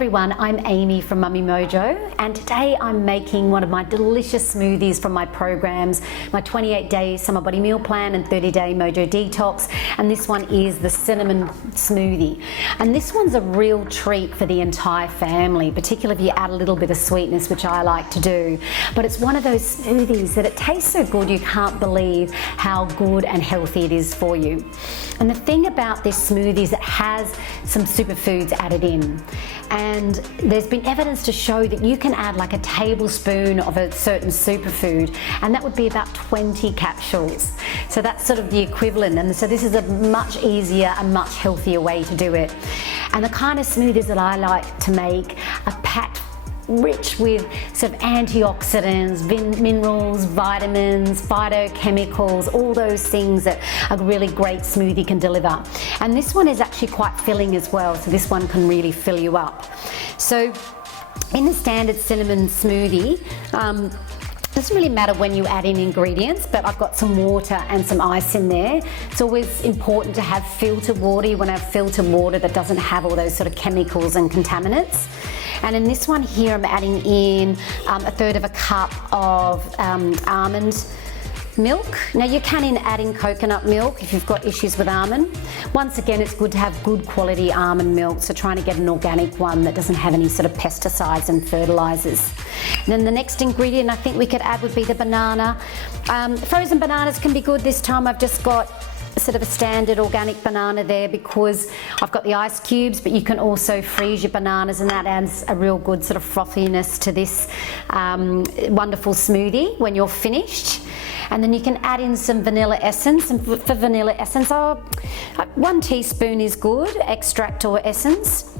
everyone, I'm Amy from Mummy Mojo, and today I'm making one of my delicious smoothies from my programs, my 28-day summer body meal plan and 30-day Mojo detox, and this one is the cinnamon smoothie. And this one's a real treat for the entire family, particularly if you add a little bit of sweetness, which I like to do. But it's one of those smoothies that it tastes so good you can't believe how good and healthy it is for you. And the thing about this smoothie is it has some superfoods added in. And there's been evidence to show that you can add like a tablespoon of a certain superfood, and that would be about 20 capsules. So that's sort of the equivalent. And so this is a much easier and much healthier way to do it. And the kind of smoothies that I like to make are packed rich with sort of antioxidants, minerals, vitamins, phytochemicals, all those things that a really great smoothie can deliver. And this one is actually quite filling as well, so this one can really fill you up. So in the standard cinnamon smoothie, it doesn't really matter when you add in ingredients, but I've got some water and some ice in there. It's always important to have filtered water. You want to have filtered water that doesn't have all those sort of chemicals and contaminants. And in this one here, I'm adding in a third of a cup of almond milk. Now you can add in coconut milk if you've got issues with almond. Once again, it's good to have good quality almond milk, so trying to get an organic one that doesn't have any sort of pesticides and fertilizers. And then the next ingredient I think we could add would be the banana. Frozen bananas can be good. This time I've just got sort of a standard organic banana there because I've got the ice cubes, but you can also freeze your bananas, and that adds a real good sort of frothiness to this wonderful smoothie when you're finished. And then you can add in some vanilla essence, and for vanilla essence, 1 teaspoon is good, extract or essence.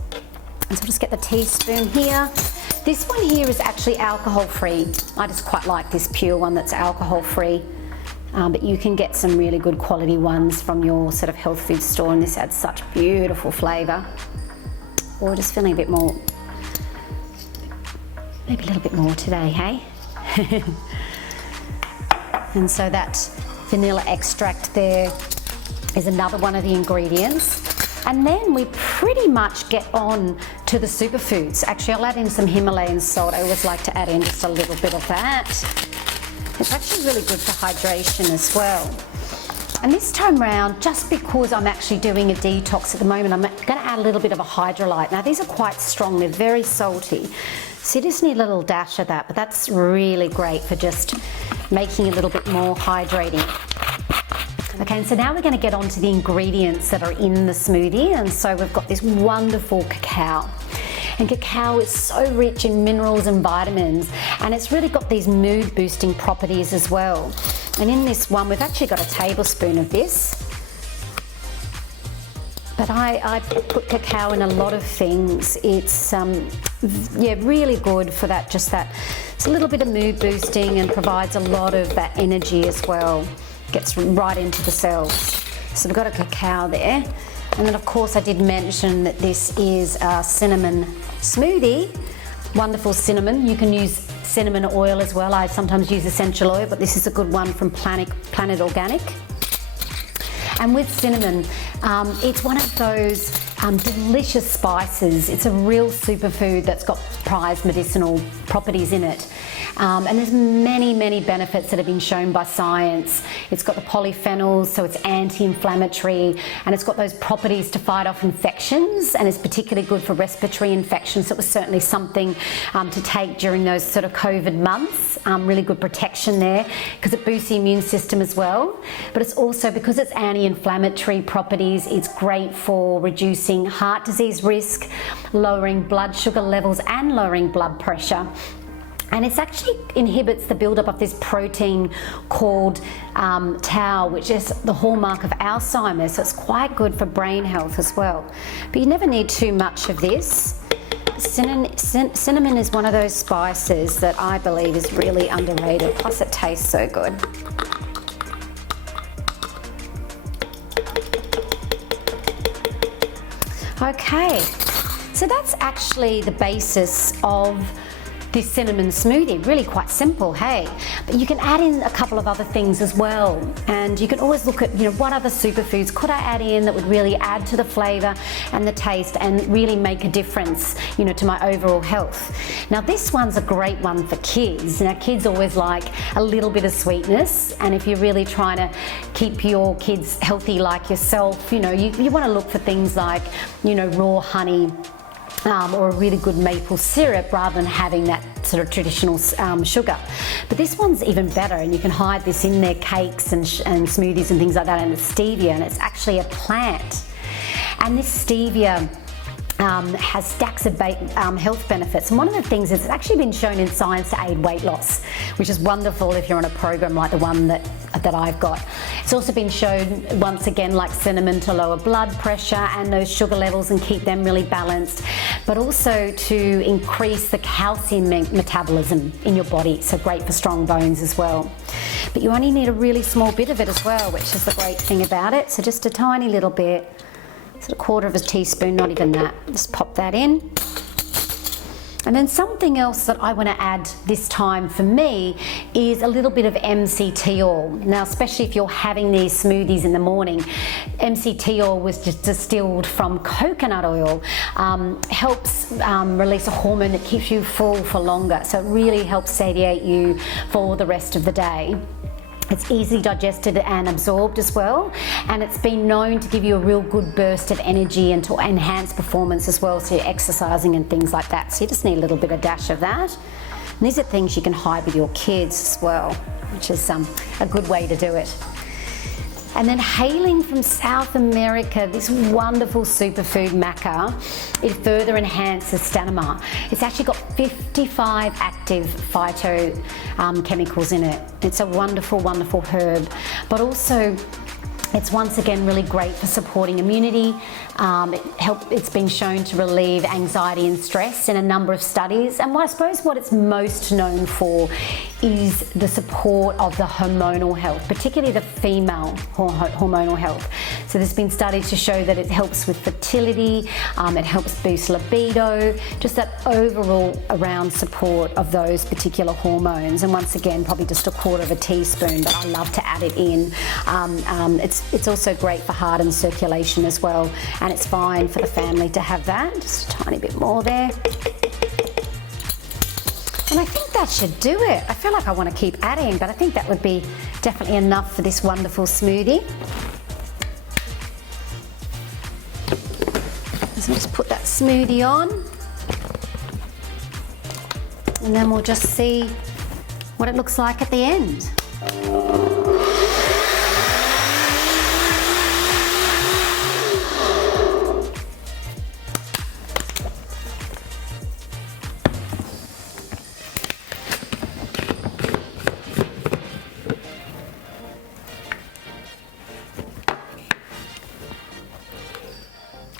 And so I'll just get the teaspoon here. This one here is actually alcohol free. I just quite like this pure one that's alcohol free. But you can get some really good quality ones from your sort of health food store, and this adds such beautiful flavour. Or just feeling a bit more, maybe a little bit more today, hey? And so that vanilla extract there is another one of the ingredients. And then we pretty much get on to the superfoods. Actually, I'll add in some Himalayan salt. I always like to add in just a little bit of that. It's actually really good for hydration as well. And this time round, just because I'm actually doing a detox at the moment, I'm going to add a little bit of a hydrolyte. Now these are quite strong, they're very salty. So you just need a little dash of that, but that's really great for just making a little bit more hydrating. Okay, and so now we're going to get on to the ingredients that are in the smoothie. And so we've got this wonderful cacao. And cacao is so rich in minerals and vitamins, and it's really got these mood boosting properties as well. And in this one, we've actually got a tablespoon of this. But I put cacao in a lot of things. It's yeah, really good for that, just that. It's a little bit of mood boosting and provides a lot of that energy as well. Gets right into the cells. So we've got a cacao there. And then of course I did mention that this is a cinnamon smoothie. Wonderful cinnamon. You can use cinnamon oil as well. I sometimes use essential oil, but this is a good one from Planet Organic. And with cinnamon, it's one of those delicious spices. It's a real superfood that's got prized medicinal properties in it. And there's many, many benefits that have been shown by science. It's got the polyphenols, so it's anti-inflammatory, and it's got those properties to fight off infections, and it's particularly good for respiratory infections. So it was certainly something to take during those sort of COVID months. Really good protection there because it boosts the immune system as well. But it's also, because it's anti-inflammatory properties, it's great for reducing heart disease risk, lowering blood sugar levels and lowering blood pressure. And it actually inhibits the buildup of this protein called tau, which is the hallmark of Alzheimer's. So it's quite good for brain health as well. But you never need too much of this. Cinnamon is one of those spices that I believe is really underrated. Plus it tastes so good. Okay, so that's actually the basis of this cinnamon smoothie. Really quite simple, hey? But you can add in a couple of other things as well. And you can always look at, what other superfoods could I add in that would really add to the flavor and the taste and really make a difference, to my overall health. Now this one's a great one for kids. Now kids always like a little bit of sweetness, and if you're really trying to keep your kids healthy like yourself, you want to look for things like, raw honey, or a really good maple syrup rather than having that sort of traditional sugar. But this one's even better, and you can hide this in their cakes and smoothies and things like that, and it's stevia, and it's actually a plant. And this stevia has stacks of health benefits, and one of the things is it's actually been shown in science to aid weight loss, which is wonderful if you're on a program like the one that I've got. It's also been shown, once again, like cinnamon, to lower blood pressure and those sugar levels and keep them really balanced, but also to increase the calcium metabolism in your body, so great for strong bones as well. But you only need a really small bit of it as well, which is the great thing about it, so just a tiny little bit. Sort of quarter of a teaspoon, not even that. Just pop that in. And then something else that I want to add this time for me is a little bit of MCT oil. Now, especially if you're having these smoothies in the morning, MCT oil was just distilled from coconut oil, helps release a hormone that keeps you full for longer. So it really helps satiate you for the rest of the day. It's easily digested and absorbed as well, and it's been known to give you a real good burst of energy and to enhance performance as well, so you're exercising and things like that. So you just need a little bit of dash of that. And these are things you can hide with your kids as well, which is a good way to do it. And then hailing from South America, this wonderful superfood Maca, it further enhances stamina. It's actually got 55 active phytochemicals in it. It's a wonderful, wonderful herb, but also it's once again really great for supporting immunity. It's been shown to relieve anxiety and stress in a number of studies. And I suppose what it's most known for is the support of the hormonal health, particularly the female hormonal health. So there's been studies to show that it helps with fertility, it helps boost libido, just that overall around support of those particular hormones. And once again, probably just a quarter of a teaspoon, but I love to add it in. It's also great for heart and circulation as well, and it's fine for the family to have that. Just a tiny bit more there. And I think that should do it. I feel like I want to keep adding, but I think that would be definitely enough for this wonderful smoothie. So just put that smoothie on, and then we'll just see what it looks like at the end.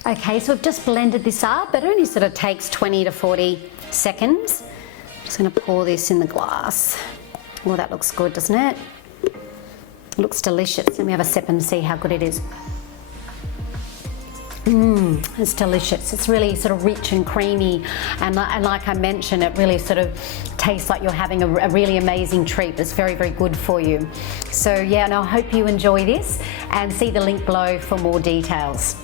Okay, so we've just blended this up. It only sort of takes 20 to 40 seconds. I'm just going to pour this in the glass. Oh, that looks good, doesn't it? It looks delicious. Let me have a sip and see how good it is. It's delicious. It's really sort of rich and creamy, and like I mentioned, it really sort of tastes like you're having a really amazing treat that's very, very good for you. So yeah, and I hope you enjoy this, and see the link below for more details.